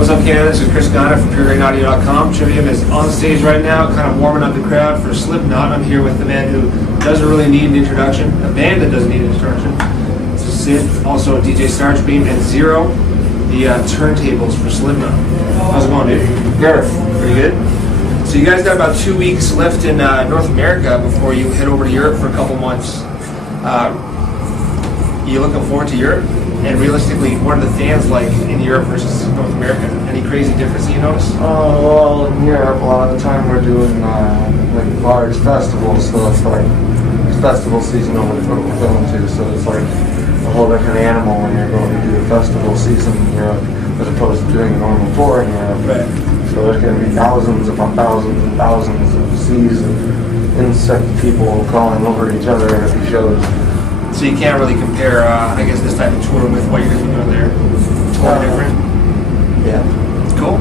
What's up, Canada? This is Chris Ghana from PureGrainAudio.com. Trivium is on stage right now, kind of warming up the crowd for Slipknot. I'm here with the man who doesn't really need an introduction, a band that doesn't need an introduction. This is Sid, also DJ Starchbeam, and Zero, the turntables for Slipknot. How's it going, dude? Good. Pretty good? So you guys got about 2 weeks left in North America before you head over to Europe for a couple months. You looking forward to Europe? And realistically, what are the fans like in Europe versus North America? Any crazy difference that you notice? Well, in Europe, a lot of the time we're doing like large festivals, so it's like it's festival season over the we're going to, so it's like a whole different animal when you're going to do a festival season in Europe as opposed to doing a normal tour in Europe. Right. So there's going to be thousands upon thousands and thousands of seas of insect people crawling over each other at the shows. So you can't really compare, I guess, this type of tour with what you're going to be doing there. Totally different. Yeah. Cool.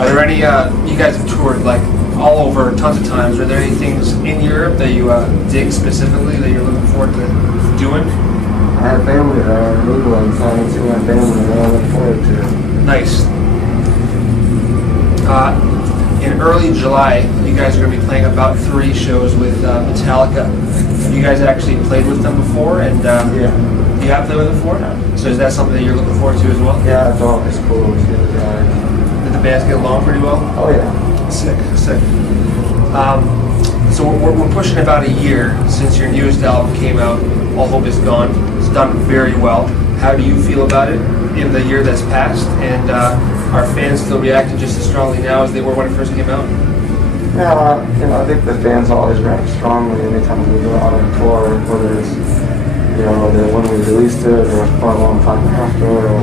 Are there any? You guys have toured like all over tons of times. Are there any things in Europe that you dig specifically that you're looking forward to doing? I have family there in England, so I can see my family that I look forward to. Nice. In early July, you guys are going to be playing about 3 shows with Metallica. You guys actually played with them before, and Yeah. you have played with them before? Yeah. So is that something that you're looking forward to as well? Yeah, it's always cool to see the guys. Did the bands get along pretty well? Oh yeah. Sick. So we're pushing about a year since your newest album came out, All Hope Is Gone. It's done very well. How do you feel about it in the year that's passed? And are fans still reacting just as strongly now as they were when it first came out? Yeah, I think the fans always react strongly anytime we go out on tour, whether it's, when we released it or for a long time after or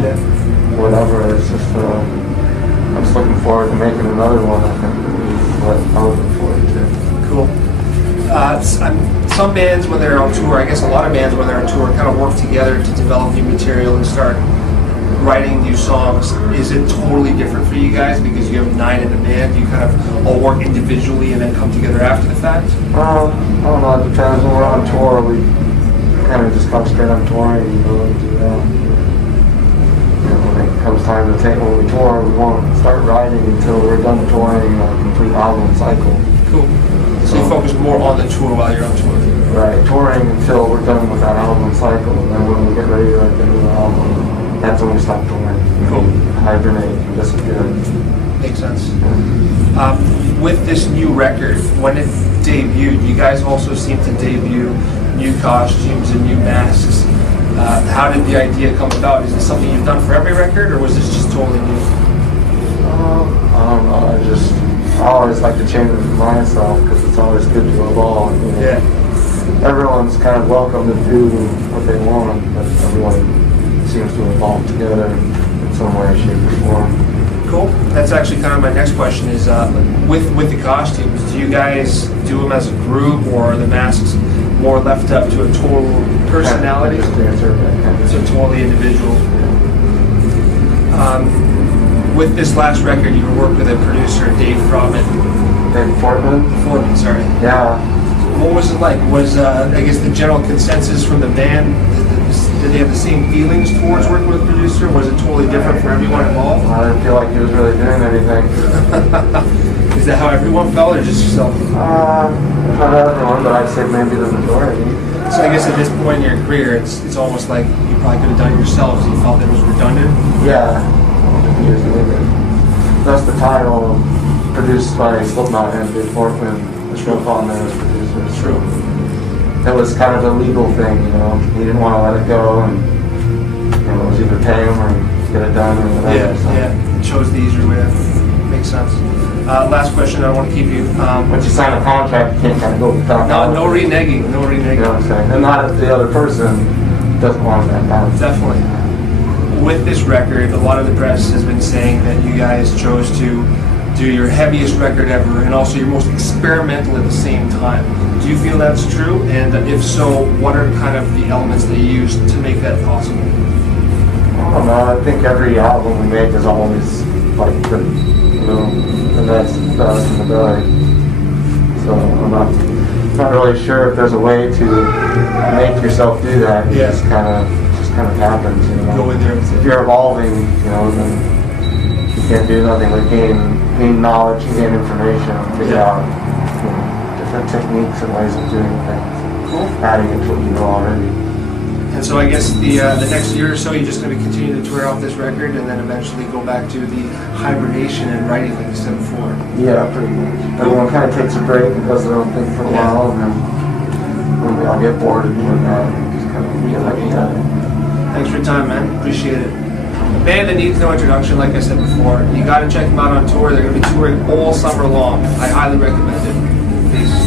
whatever. It's just, I'm just looking forward to making another one. I think what I'm looking forward to. Cool. Some bands when they're on tour, I guess a lot of bands when they're on tour kind of work together to develop new material and start writing new songs. Is it totally different for you guys because you have 9 in the band? Do you kind of all work individually and then come together after the fact? I don't know, it depends. When we're on tour, we kind of just concentrate on touring, and do that. When it comes time to take, when we tour, we won't start writing until we're done touring a complete album cycle. Cool. So you focus more on the tour while you're on tour? Right, touring until we're done with that album cycle, and then when we get ready to write the new album, that's when we stop touring. Cool. Hibernate and disappear. Makes sense. With this new record, when it debuted, you guys also seem to debut new costumes and new masks. How did the idea come about? Is this something you've done for every record, or was this just totally new? I don't know, I always like to change it myself because it's always good to evolve. Yeah. Everyone's kind of welcome to do what they want, but everyone seems to evolve together in some way, shape, or form. Cool. That's actually kind of my next question is, with the costumes, do you guys do them as a group, or are the masks more left up to a total personality? So totally individual. With this last record, you worked with a producer, Dave Portman. Dave Portman? Portman, sorry. Yeah. What was it like? Was, I guess, the general consensus from the band, did they have the same feelings towards working with a producer? Was it totally different for everyone involved? I didn't feel like he was really doing anything. Is that how everyone felt, or just yourself? Not everyone, but I'd say maybe the majority. So I guess at this point in your career, it's almost like you probably could have done it yourselves. You felt it was redundant? Yeah. That's the title, produced by Slipknot and Dave Portman. The show on there as producer. It's true. It was kind of a legal thing, He didn't want to let it go, and it was either pay him or get it done or whatever. Yeah. Chose the easier way. Makes sense. Last question. I don't want to keep you. Once you sign a contract, you can't kind of go without. No reneging. No reneging. You know what I'm saying? And not if the other person doesn't want that balance. Definitely. With this record, a lot of the press has been saying that you guys chose to do your heaviest record ever and also your most experimental at the same time. Do you feel that's true? And if so, what are kind of the elements that you used to make that possible? I don't know. I think every album we make is always like the best in the bag. So I'm not really sure if there's a way to make yourself do that. It just kind of happens, Go in there. If you're evolving, then you can't do nothing but gain knowledge, gain information, figure out different techniques and ways of doing things. Cool. Adding into what you know already. And so I guess the next year or so, you're just going to be continuing to tour off this record, and then eventually go back to the hibernation and writing, like you said before. Yeah, pretty much. Everyone kind of takes a break and does their own thing for a while, and then when we all get bored of doing that, we just kind of get back together. Thanks for your time, man. Appreciate it. A band that needs no introduction, like I said before. You got to check them out on tour. They're going to be touring all summer long. I highly recommend it. Peace.